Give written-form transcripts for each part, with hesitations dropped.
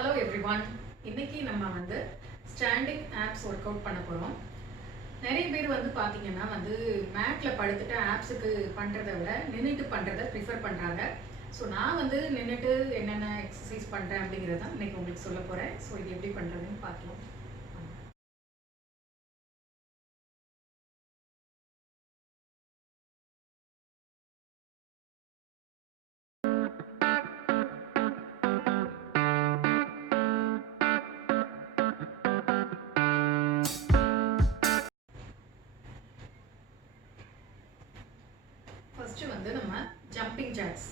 Hello everyone. இன்னைக்கு நம்ம standing apps work out பண்ண போறோம். நிறைய பேர் பாத்தீங்கன்னா மேட்ல படுத்துட்டு ஆப்ஸுக்கு பண்றதை விட நின்னுட்டு பண்றதை ப்ரிஃபர் பண்றாங்க. ஸோ நான் நின்னுட்டு என்னென்ன எக்ஸசைஸ் பண்றேன் அப்படிங்கிறத இன்னைக்கு உங்களுக்கு சொல்ல போறேன். ஸோ இது எப்படி பண்றதுன்னு பார்க்கலாம். ஃபர்ஸ்ட் நம்ம ஜம்பிங் ஜாக்ஸ்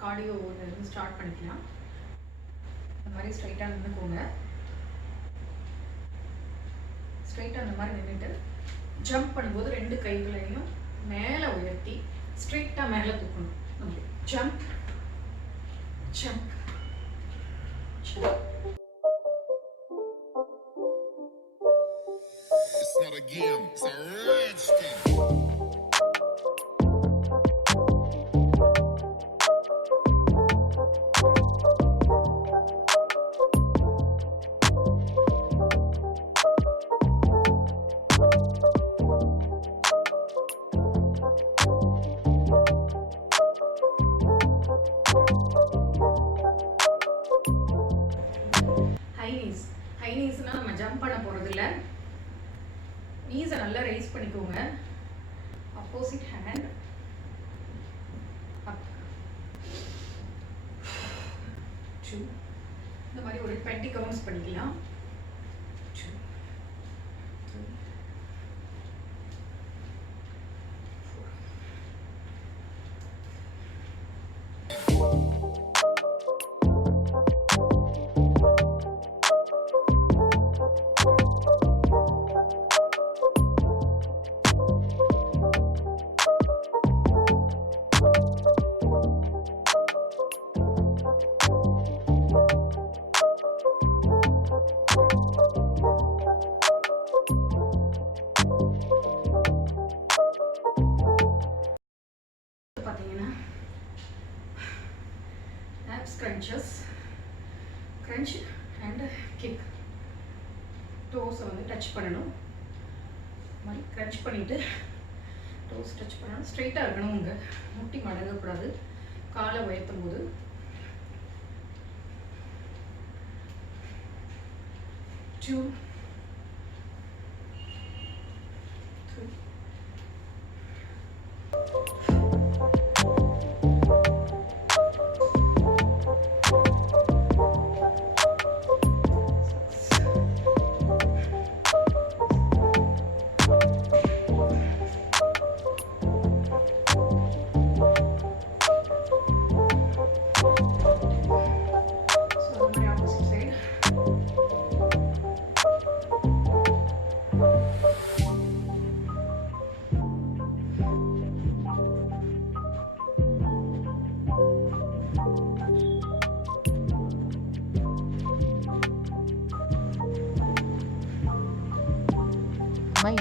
கார்டியோ ஸ்டார்ட் பண்ணிக்கலாம். இந்த மாதிரி ஸ்ட்ரைட்டாக நின்றுக்கோங்க. ஸ்ட்ரைட்டாக அந்த மாதிரி நின்றுட்டு ஜம்ப் பண்ணும்போது ரெண்டு கைகளையும் மேலே உயர்த்தி ஸ்ட்ரைட்டாக மேலே தூக்கணும். Okay, jump jump jump. It's not a game, it's a rich thing. High நீஸ்னா நம்ம ஜம்ப் பண்ண போறது இல்ல. நீஸை நல்லா ரைஸ் பண்ணிக்கோங்க. Opposite hand up 2. இந்த மாதிரி ஒரு 20 கவுண்ட்ஸ் பண்ணிக்கலாம். 2 3 crunches, crunch and kick. toes touch பண்ணணும். மாதிரி crunch பண்ணிட்டு toes டச் பண்ணணும். ஸ்ட்ரைட்டாக இருக்கணும். உங்க முட்டி மடங்கக்கூடாது. காலை உயர்த்தும் போது 2 3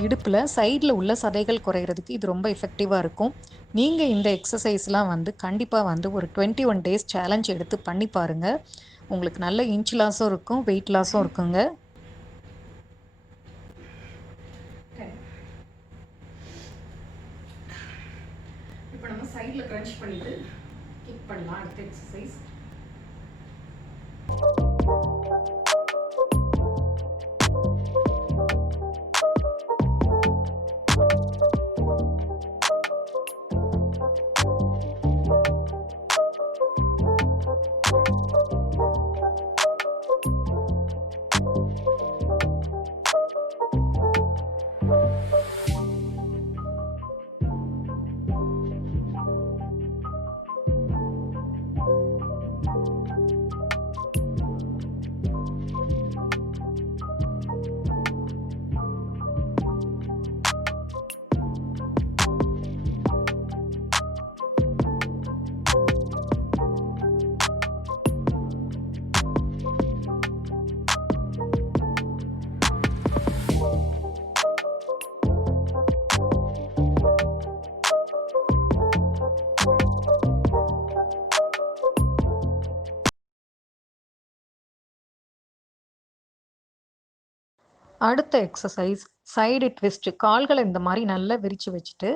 இடுப்பில் சைடில் உள்ள சதைகள் குறைகிறதுக்கு இது ரொம்ப எஃபெக்டிவாக இருக்கும். நீங்கள் இந்த எக்ஸசைஸ்லாம் கண்டிப்பாக ஒரு 21 days சேலஞ்ச் எடுத்து பண்ணி பாருங்கள். உங்களுக்கு நல்ல இன்ச் லாஸும் இருக்கும், வெயிட் லாஸும் இருக்குங்க. இப்போ நம்ம சைடில் க்ரன்ச் பண்ணிட்டு கிக் பண்ணலாம். அடுத்த எக்ஸசைஸ் அடுத்த எக்ஸசைஸ் சைடு ட்விஸ்ட். கால்களை இந்த மாதிரி நல்லா விரித்து வச்சுட்டு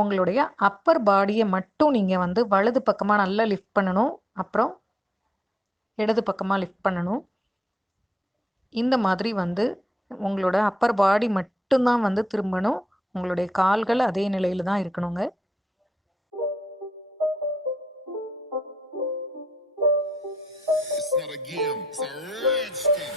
உங்களுடைய அப்பர் பாடியை மட்டும் நீங்கள் வந்து வலது பக்கமாக நல்லா லிஃப்ட் பண்ணணும், அப்புறம் இடது பக்கமாக லிஃப்ட் பண்ணணும். இந்த மாதிரி வந்து உங்களோட அப்பர் பாடி மட்டும்தான் வந்து திரும்பணும். உங்களுடைய கால்கள் அதே நிலையில் தான் இருக்கணுங்க. It's not a game, it's a rich thing.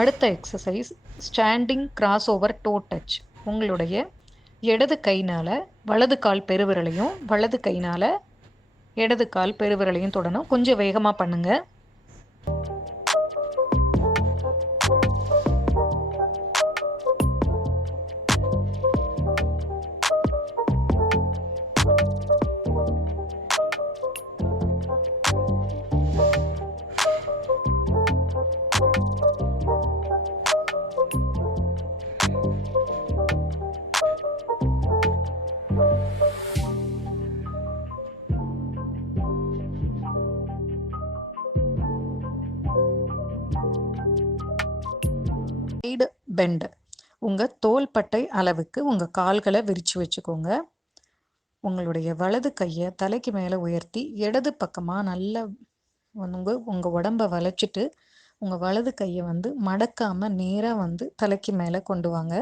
அடுத்த exercise standing cross over to touch. உங்களுடைய இடது கைனால் வலது கால் பெருவிரலையும் வலது கைனால் இடது கால் பெருவிரலையும் தொடணும். கொஞ்சம் வேகமாக பண்ணுங்கள். Side bend. உங்கள் தோள்பட்டை அளவுக்கு உங்கள் கால்களை விரித்து வச்சுக்கோங்க. உங்களுடைய வலது கையை தலைக்கு மேலே உயர்த்தி இடது பக்கமாக நல்லா உங்கள் உடம்பை வளைச்சிட்டு உங்கள் வலது கையை வந்து மடக்காமல் நேராக வந்து தலைக்கு மேலே கொண்டு வாங்க.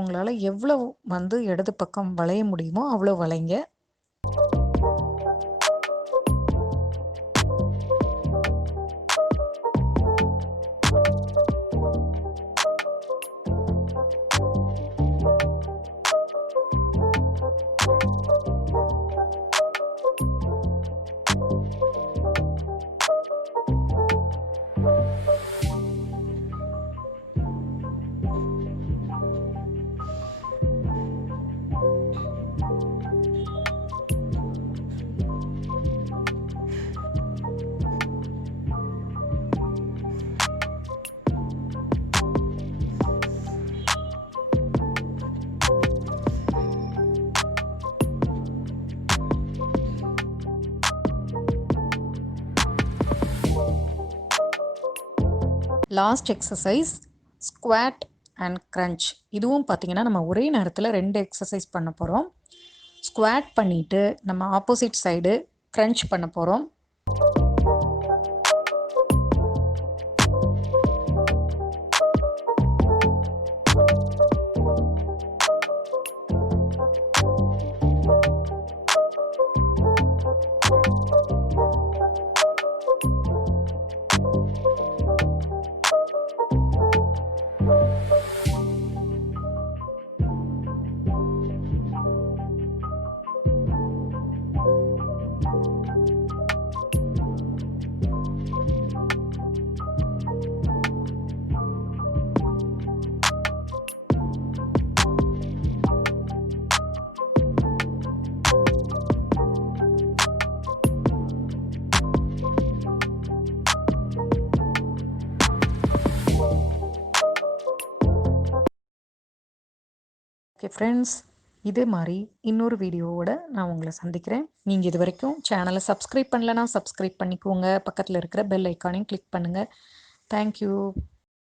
உங்களால் எவ்வளோ வந்து இடது பக்கம் வளைய முடியுமோ அவ்வளோ வளைங்க. Last exercise squat and crunch. இதுவும் பார்த்திங்கன்னா நம்ம ஒரே நேரத்தில் 2 எக்ஸசைஸ் பண்ண போகிறோம். ஸ்குவாட் பண்ணிவிட்டு நம்ம ஆப்போசிட் சைடு க்ரன்ச் பண்ண போகிறோம். ஓகே ஃப்ரெண்ட்ஸ், இதே மாதிரி இன்னொரு வீடியோவோட நான் உங்களை சந்திக்கிறேன். நீங்கள் இது வரைக்கும் சேனலை சப்ஸ்கிரைப் பண்ணலன்னா சப்ஸ்கிரைப் பண்ணிக்கோங்க. பக்கத்தில் இருக்கிற பெல் ஐக்கானையும் கிளிக் பண்ணுங்கள். தேங்க்யூ.